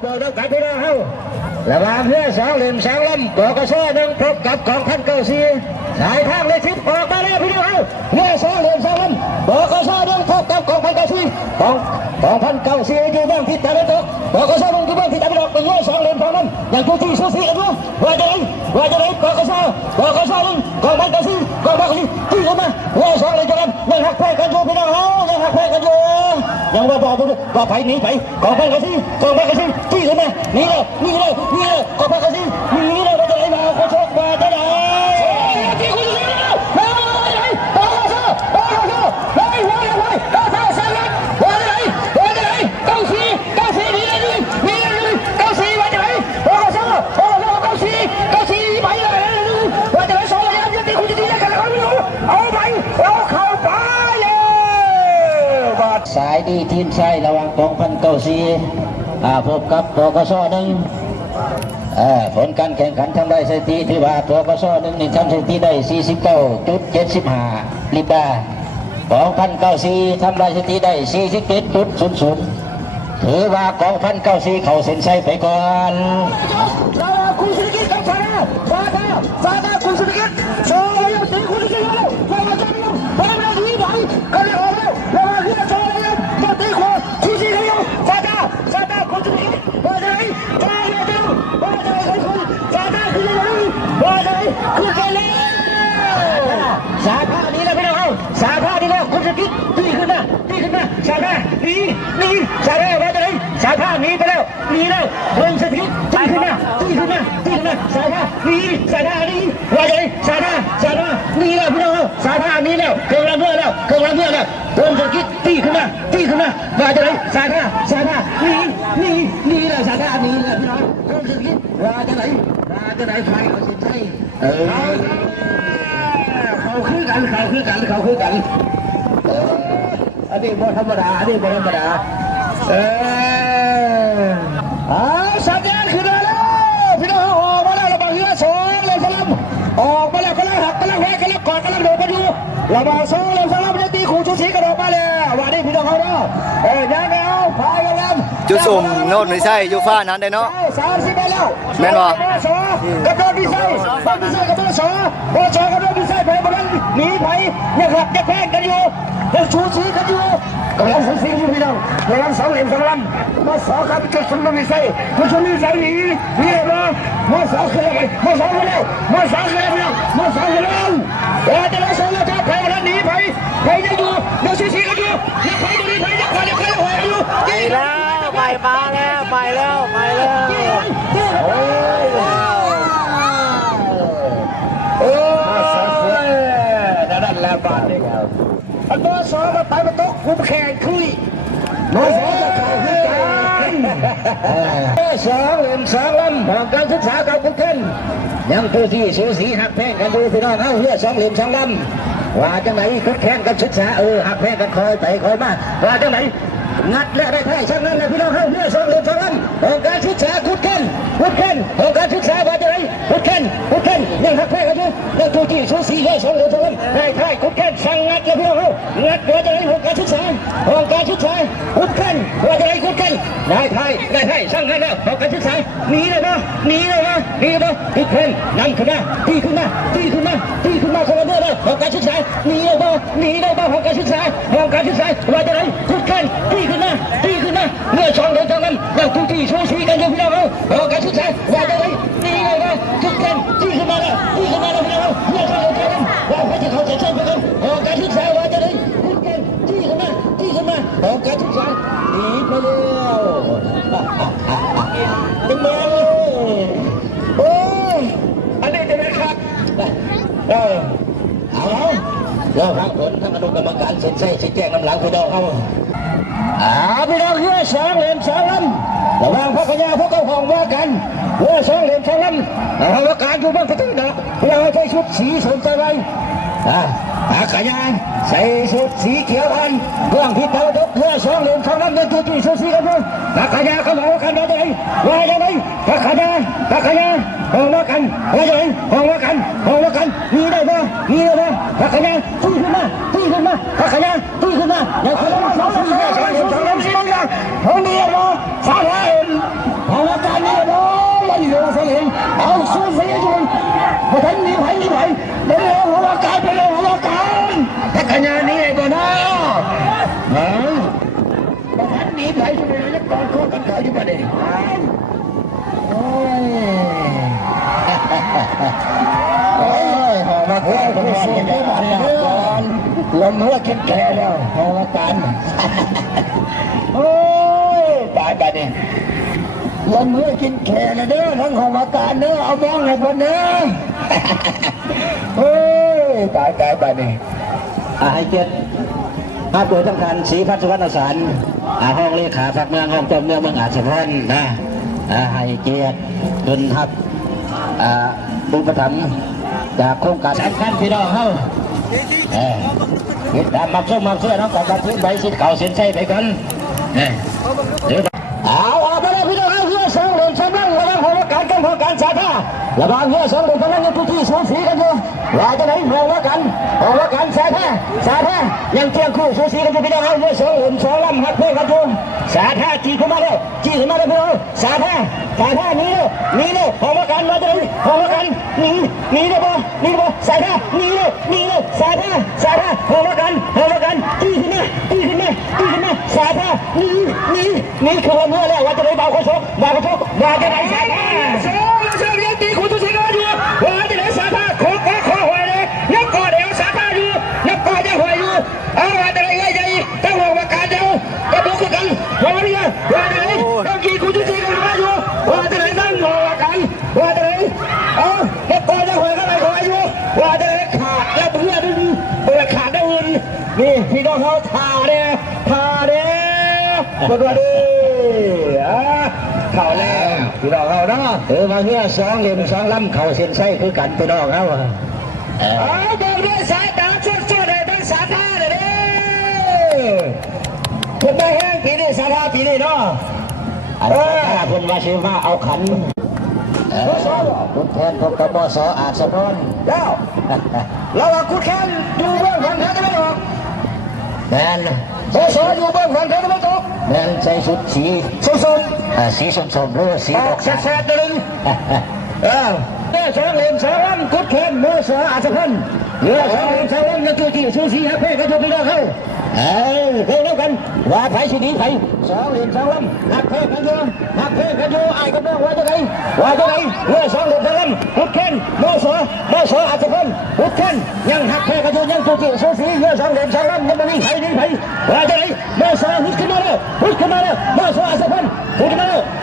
เบอร์แล้วกันพี่น้องเขาระหว่างเรือสองเหลี่ยมสองลำบอกกระโซ่หนึ่งพบกับกองพันเก้าสี่สายทางเลยทิศออกมาแล้วพี่น้องเขาเรือสองเหลี่ยมสองลำบอกกระโซ่หนึ่งพบกับกองพันเก้าสี่กองพันเก้าสี่อยู่บ้างทิศตะวันตกบอกกระโซ่หนึ่งอยู่บ้างทิศตะวันตกเป็นเรือสองเหลี่ยมสองลำอย่างตัวที่สูสีกันอยู่ว่าจะไหนบอกกระโซ่หนึ่งกองพันเก้าสี่ที่เข้ามาเรือสองเหลี่ยมสองลำยังหักแพ้กันอยู่พี่น้องเขายังหักแพ้กันอยู่ยังว่าบอกไปหนีไปกองพันเก้าสี่ที่เข้ามานี่เลยกองพันเก้าสี่นี่เลยว่าจะไหนมาโคชกมาจะไหนที่คุณจะไหนบอกกระโซ่เก้าสี่นี่เลยเก้าสี่ว่าจะไหนบอกกระโซ่เก้าสี่ไปเลยว่าจะไหนสองเลยยังที่คุณจะดีกันแล้วไม่รู้เอาไปเอาเข้าไปเลยสายดีทีมชายระหว่างกองพันเก้าสี่พบกับปกสหนึ่งผลการแข่งขันทำได้สถิติที่ว่าปกสหนึ่งนี่ทำสถิติได้ 49.75 ลิบาร์กองพันเก้าสี่ทำได้สถิติได้ 47.00 ถือว่ากองพันเก้าสี่เข้าเส้นชัยไปก่อนคุณสุริกิจกับซาดาคุณสุริกิจโชว์เลยตีคุณสุริกิจแล้วมาจนยังมาดีไหนก็เลยออกแล้วมาขึ้นโชว์เลยจะตีคุณสุริกิจแล้วซาดาคุณสุริกิจมาไหนมาไหนคุณซาดาคุณสุริกิจมาไหนคุณไปเลยสาภานี้แล้วพี่น้องสาภานี้แล้วคุณสุริกิจตีขึ้นมาซาดานี่ซาดามาไหนสาภานี้ไปแล้วนี่แล้วคุณสุริกิจตีขึ้นมาสาภานี่ว่าไหนซาดานี่แล้วพี่น้องสาภานี้แล้วเครื่องระเบิดแล้วคุณสุริกิจตีขึ้นมาว่าไหนซาดานี่แล้วซาดานี่แล้วพี่น้องคุณสุริกิจว่าไหนใครเขาสิใช่เขาคือกันอันนี้บ่ธรรมดาสัญญาณขึ้นมาแล้วพี่น้องออกมาแล้วระบาดเรือสองเลยสลับออกมาแล้วกำลังหักกำลังแหกกำลังกอดกำลังโดดกันอยู่ระบาดสองเลยสลับจะตีขู่ชุดสีกระโดดมาแล้วว่านี่พี่น้องเขาเนาะยังไงเอาพายกันจุดสุ่มโน่นไม่ใช่ยูฟ่านั้นได้เนาะ30ไปแล้วแม่นบ่กระโดดดีไซน์กระโดดดีไซน์ไปบอลหนีไปเนี่ยหักจะแพ้กันอยู่ยังชูสีกันอยู่กำลังสูสีอยู่พี่น้องกำลังสองเหลี่ยมสองลำมาสองครับจุดสุ่มดีไซน์หนีเลยมาสองขึ้นแล้วมาสองขึ้นแล้วจะได้สองแล้วจะแพ้กันหนีไปจะอยู่เดี๋ยวสีกันอยู่อย่าไปดูดิไปอย่าไปอยู่ไปแล้วนั่นแหละบาทนี่ครับอันเบอร์สองมาไปมาตกคุมแข่งคุยเบอร์สองจะเข้าคุยกันเบอร์สองเหลี่ยมสองลำของการศึกษากับคุณเคนยังตัวที่สูสีหักแพงกันดูพี่น้องเอาเรือสองเหลี่ยมสองลำว่าจังไหนคุดแข่งกับศึกษาหักแพงกันคอยไปคอยมาว่าจังไหนงัดและได้ไพ่ช่างนั้นเลยพี่น้องเข้าเรือสองเหลี่ยมสองลำของการศึกษาคุดเคนของการศึกษาว่าจังไหนคุดเคนยังหักแพงกันอยู่ยังตัวที่สูสีเรือสองเหลี่ยมสองลำได้ไพ่คุดเคนสั่งงัดเลยพี่น้องเข้างัดว่าจังไหนของการศึกษาคุดเคนว่าจังไหนคุดเคนได้ไพ่สั่งงัดแล้วของการศึกษาหนีเลยนะคุดเคนนำขึ้นมาตีขึ้นมาคนละเรือเลยของการศึกษาหนีเลยบ้าของการศึกษาว่าจังไหนคุดเคนตีขึ้นมาเรือสองเหลี่ยมสองลำยังตัวที่สูสีกันอยู่พี่น้องเข้าของการศึกษาว่าจังไหนหนีเลยนะคุดเคนตีขึ้นมาแล้วพี่น้องเข้าเรือสองเหลี่ยมสองลำว่าพระเจ้าเขาจะเช่นกันของการศึกษาว่าจังไหนคุดเคนตีขึ้นมาของการศึกษาหนีไปแล้วตึงมาโอ้อันนี้จะไหมครับเราฟังผลทั้งอนุกรรมการเซ็นใส่ชี้แจงน้ำหลังพี่น้องเขาพี่น้องเรือสองเหลี่ยมสองลำระหว่างพระพญาพระเก้าห้องว่ากันเรือสองเหลี่ยมสองลำว่าการอยู่บ้านพระตึงดอกเราใช้ชุดสีสนใจไว้ขยายใส่ชุดสีเขียวอ่อนเบื้องที่เท้าดกเรือสองเหลี่ยมสองลำในตัวที่สูสีกันด้วยขยายเขาบอกกันว่าอย่างไรขยายห้องว่ากันว่าอย่างไรห้องว่ากันมีได้บ้างขยายตีขึ้นมาขยายตีขึ้นมาอย่าขยายสองเหลี่ยมสองลำห้องนี้มาสาเหตุ กองคู่กันเขาอยู่ประเดี๋ยวโอ้ยโอ้ยหอมาคู่กันเสียได้มาก่อนลมหัวเข้มแข็งแล้วหอมากันโอ้ยตายไปเนี่ยลมหัวกินแข็งนะเด้อทั้งหอมากันเด้อเอาบ้องให้คนเด้อเฮ้ยตายไปเนี่ยให้เจ็ดมาตัวสำคัญศรีพัฒน์สุวรรณสารห้องเลขาฝากเมืองห้องเจ้าเมืองอาจสะพอนนะให้เกียรติทุนทัพบุญประถมจากโครงการสำคัญพี่น้องเขาติดตามมาส่งมาเสื้อน้องกับพื้นใบสิเขาเส้นใส่ไปกันเอาออกไปเลยพี่น้องเอาเรือสองเหลี่ยมสองนั่งระวังหัวการกันหัวการสาธาระวังเรือสองเหลี่ยมสองนั่งยังพื้นที่สูงสีกันอยู่ว่าจะไหนหัวกันสาธายังเที่ยงคู่สูสีกันอยู่พี่น้องเอาเรือสองเหลี่ยมสองลำหักเพื่อนกันอยู่สาธาจีขึ้นมาเลยพี่น้องสาธานี่เลยหัวกันมาจะไหนหัวกันนี่เลยบ่สาธานี่เลยสาธาหัวกันจีขึ้นมาสาธานี่คือเมื่อแล้วว่าจะได้เบาเขาชกว่าจะได้สาธาโซ่ยังตีคุณทุกสิ่งกันอยู่ว่าจะได้สาธาขอหวยเลยนักก่อเดี๋ยวสาธาอยู่นักก่อจะหวยอยู่เอาว่าจะได้ใหญ่ตั้งหัวการเดียวก็บุกกันว่าจะได้ต้องกี่คุณทุกสิ่งกันอยู่ว่าจะได้ตั้งหัวกันว่าจะได้นักก่อจะหวยกันอะไรหวยอยู่ว่าจะได้ขาดแล้วเพื่อนดูขาดได้เงินนี่พี่น้องเขาทาเด้มาดูดิเข่าแล้วพี่น้องเขาเนาะมาเงี้ยสองเหลี่ยมสองลำเข่าเส้นไส้คือกันพี่น้องเขาเดินด้วยสายตาสดๆเลยทั้งสาธาเลยคนได้แห้งปีนี้สาธาปีนี้เนาะคนมาเชื่อมาเอาขันคุณแทนพบกับมสอาจสะพอนแล้วเราว่าคุณแทนอยู่เบื้องหลังแท้จะไม่ออกแมนมสอยู่เบื้องหลังแท้จะไม่ตกแมนใส่ชุดสีส้มสีส้มหรือสีดอกแซ่บๆนึงสองเหลี่ยมสองลำคุณแทนมสอาจสะพอนเรือสองเหลี่ยมสองลำยังตัวที่สูสีฮะเพ่กันตัวพี่น้องเขาเรื่องกันว่าไผ่สีดีไผ่สองเหลี่ยมสองลำหักเพ่กันอยู่ไอ้กันน้องว่าจะไงเรือสองเหลี่ยมสองลำพุทธเคนมสอาจจะพ้นพุทธเคนยังหักเพ่กันอยู่ยังตัวที่สูสีเรือสองเหลี่ยมสองลำยังไม่มีไผ่ว่าจะไงมสพุทธขึ้นมาแล้วมสอาจจะพ้นพุทธ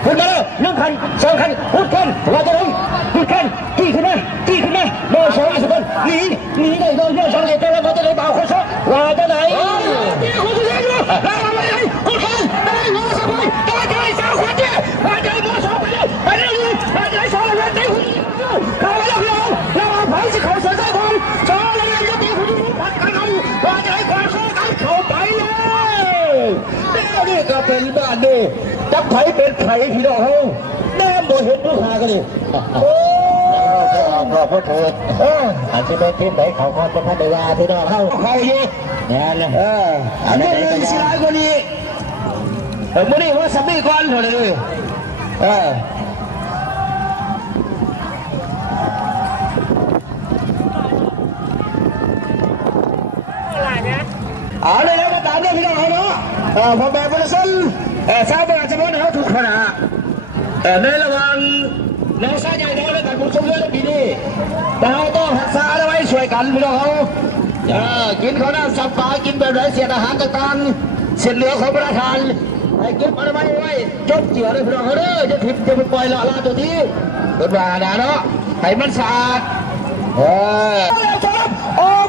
ขึ้นมาแล้ว1 คัน2 คันพุทธเคนว่าจะไงพุทธเคนตีขึ้นมามสอาจจะพ้นหนีได้โดนเรือสองเหลี่ยมสองลำว่าจะไงเบาเขาชกว่าจะไหนคุณจะได้รู้แล้วทำไมคุณคนได้หัวสบายตัวใจสาวคนเดียวมาใจหัวสองไปเลยมาใจสองเลยใจหุ่นเขาแล้วเราไผ่สิเขาเสียใจคนสองเลยจะตีหุ่นผัดกันเอามาใจความสู้กันเขาไปเลยนี่ก็เป็นบ้านนี่จับไผ่เป็นไผ่พี่น้องเขาน้ำบ่เห็นลูกหากันดิโอ้บอกพ่อเถิดอาจจะเป็นทีมไหนเขาคอนเป็นพัทยาพี่น้องเขาอยู่เนี่ยเลยอันนี้เป็นสิลายคนนี้มื่อนี้ว่าสามีก่อนเถอะเลยเลยแล้วมาตามเรื่องพี่น้องเขาเนาะพอแบบบริษัทชาวบ้านจะพ้นเขาถูกขนาดในระหว่างน้องชายใหญ่น้อยและการบุกชมเรือในปีนี้เราต้องรักษาเอาไว้ช่วยกันพี่น้องเขากินเขาหน้าสับปลากินแบบไรเสียอาหารต่างๆเส้นเหลือของประธานให้เก็บอะไรไว้จบเจียวเลยพี่น้องเขาเด้อจะผิดจะไปปล่อยละลาตัวที่เป็นว่านะเนาะให้มันสะอาดโอ้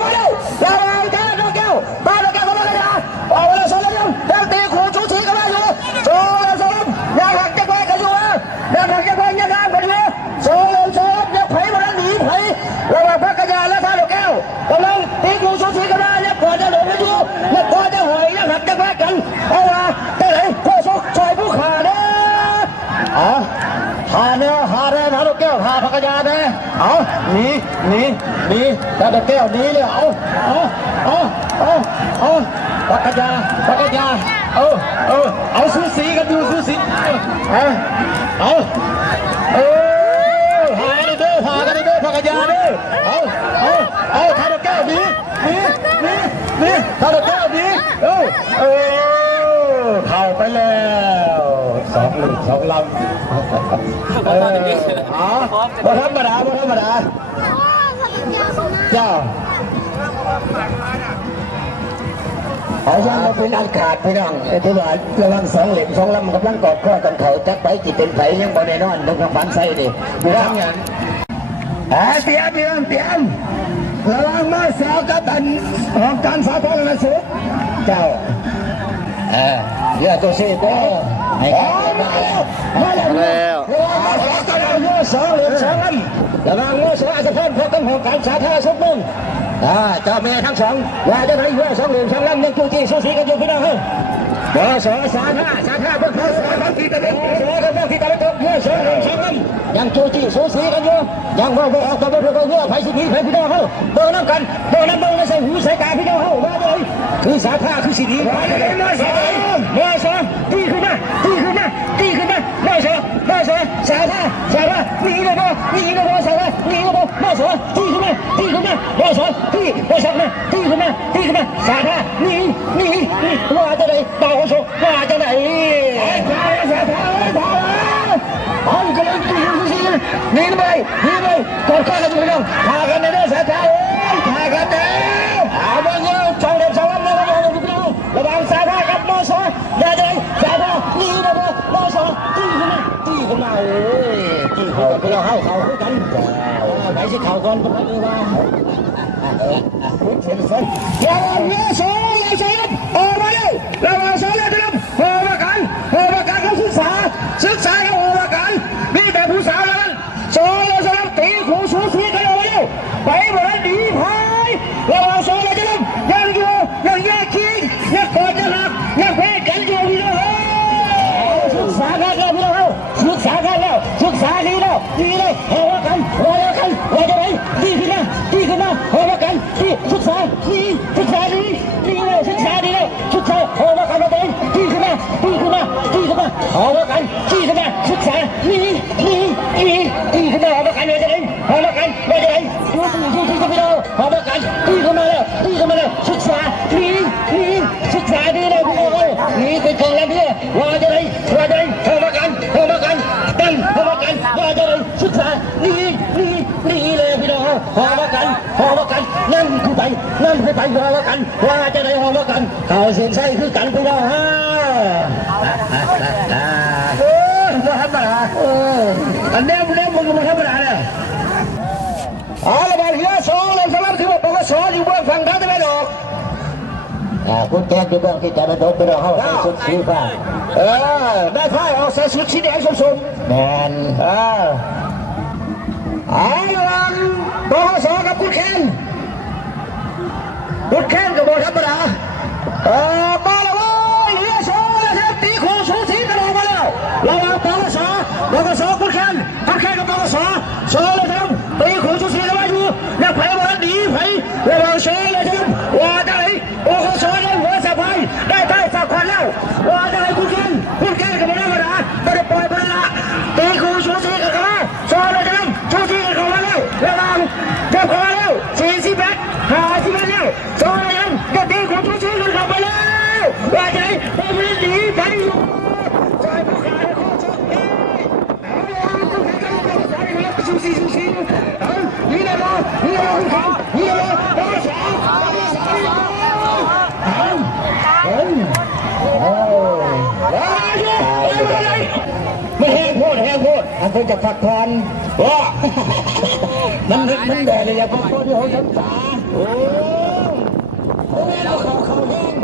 มาเร็วระวังแก้วน้องแก้วมาน้องแก้วมาเลยนะออกมาเลยสองเลยยังตีขู่ชูชีกันมาอยู่โซ่เลยสองยังหักจะไปกันอยู่ยังหักจะไปยังงามกันอยู่โซ่เลยสองยังไผ่มาแล้วหนีไผ่ระวังพักกระยาและท่าดอกแก้วกำลังตีขู่ชูชีกันมายังก่อนจะหลงกันอยู่ยังก่อนจะหอยยังหักจะไปกันเอาละแต่ไหนพ่อชกชายผู้ขาเนี่ยหาเนี่ยหาแรงหาดอกแก้วหาพักกระยาเนี่ยหนีท่าดอกแก้วหนีเลยพักกระยาเอาสูสีกันดูสูสีหากันด้วยพักกระยาด้วยท่าดอกแก้วหนีท่าดอกแก้วหนีเข้าไปแล้ว สองลำอ๋อบ่ธรรมดาบ่ธรรมดาเจ้าเอาอย่างมาเป็นอันขาดพี่น้องที่ว่ากำลังสองเหลี่ยมสองลำกำลังกอดข้อกันเขาจักไปจิตเป็นไผยังบ่แน่นอนต้องฟันใส่ดิพี่น้องอย่างเตรียมพี่น้องเตรียมระวังมาสาวกับอันของการสาธารณสุขเจ้าเรือตัวซีตัวมาแล้วเรือสองเหลี่ยมสองลำระวังเรือสองอาจจะเพิ่มเพราะต้องของการสาธารณสุขมึงเจ้าแม่ทั้งสองว่าจะไหนเรือสองเหลี่ยมสองลำยังจูจีสูสีกันอยู่พี่น้องเฮ้ยเรือสองสาธารณเพื่อเขาสอนบางทีแต่เด็กสอนกันบางทีแต่เด็กเรือสองเหลี่ยมสองลำยังจูจีสูสีกันอยู่ยังว่าออกตัวเรือไฟสิบนี้ไฟพี่น้องเฮ้ยเบอร์น้ำกันเบอร์น้ำเบอร์ในใส่หูใส่ตาพี่น้องเฮ้ยว่าเลยคือสาธารณคือสิ่งนี้ว่าเลยเรือสองตีขึ้นมาตีขึ้นมาตีขึ้นมาเรือสองสาธารณหนีเลยบ่หนีเลยบ่สาธารณหนีเลยบ่เรือสองตีขึ้นมาตีขึ้นมาเรือสองตีเรือสองมาตีขึ้นมาตีขึ้นมาสาธารณหนีว่าจะไหนดาวโชว่าจะไหนสาธารณเอากำลังตีหนีเลยกดข้อกันอยู่พี่น้องพากันในเรื่องสาธารณพากันเด้อเอาไปเยอะสองเดือนสองวันเลยพี่น้องระวังสาธารณกับมอสอย่าใจสาธารณหนีเลยบ่มอสตีขึ้นมาตีเขาพี่น้องเขาคู่กันไหนสิเขาก่อนก็ไม่รู้ว่าเดี๋ยวเรือสองออกมาเลยระวังสองเลยพี่น้องโหมากันเขาศึกษาแล้วโหมากันนี่แต่ผู้สาวนั้นสองเลยสองตีขู่สูสีกันเอาไว้ไปหมดแล้วดีพายระวังสองเลยพี่น้องยังอยู่ยังแยกคิงยังกอดยังหักยังเพศกันอยู่พี่น้องศึกษากันแล้วพี่น้องศึกษากันแล้วศึกษาดีแล้วโหมากันว่าจะไหนดีขึ้นมาโหมากันดีศึกษาดีแล้วศึกษาดีแล้วโหมากันว่าจะไหนดีขึ้นมาโหมากันดีขึ้นมาศึกษาดีขึ้นมาโหมากันว่าจะไหนดูพี่น้องโหมากันดีขึ้นมาแล้วศึกษาดีแล้วพี่น้องนี่เป็นของแล้วพี่ว่าจะไหนโหมากันตั้งโหมากันว่าจะไหนศึกษาดีเลยพี่น้องโหมากันนั่นคือไปโหมากันว่าจะไหนโหมากันเขาเส้นใส่คือกันพี่น้องมาธรรมดาอันเนี้ยมึงมาธรรมดาเนี่ยระบายเรือสองเลยสำหรับที่ว่าปกสอยู่เบื้องฝั่งทางตะวันออกคุณแจ๊ดอยู่เบื้องที่จะมาโดนไปเราเข้าใส่ชุดสีฟ้าได้ไพ่ออกใส่ชุดสีแดงส้มๆแมนระวังปกสกับคุณแคนกับโบธรรมดามาแล้วเรือสองนะครับตีโค้งสูสีกันออกมาแล้วระวังปกสคุณแคนกับปกสเลยครับตีโค้งสูสีกันไว้อยู่อย่าไผ่บอลดีไผ่ระวังเลยครับว่าได้ปกสได้หัวสะพายได้ใต้สะพานแล้วว่าได้คุณแคนกับโบธรรมดาไม่ได้ปล่อยไปละตีโค้งสูสีกันเข้ามาเลยครับสูสีกันเข้ามาแล้วระวังเก็บเข้ามาแล้ว40 เมตร50 เมตรแล้วเลยครับก็ตีโค้งสูสีกันเข้าไปแล้วว่าได้ผมไม่ดีไปอยู่ใจบุกขาโค้งสูสีสูสีนี่เลยมั้คุณเขานี่เลยโอ้สองไม่แห้งโพดอันเป็นจะพักผ่อนว่ามันแดดเลยอย่าพักผ่อนที่ห้องน้ำตาโอ้ยเราเขาแห้ง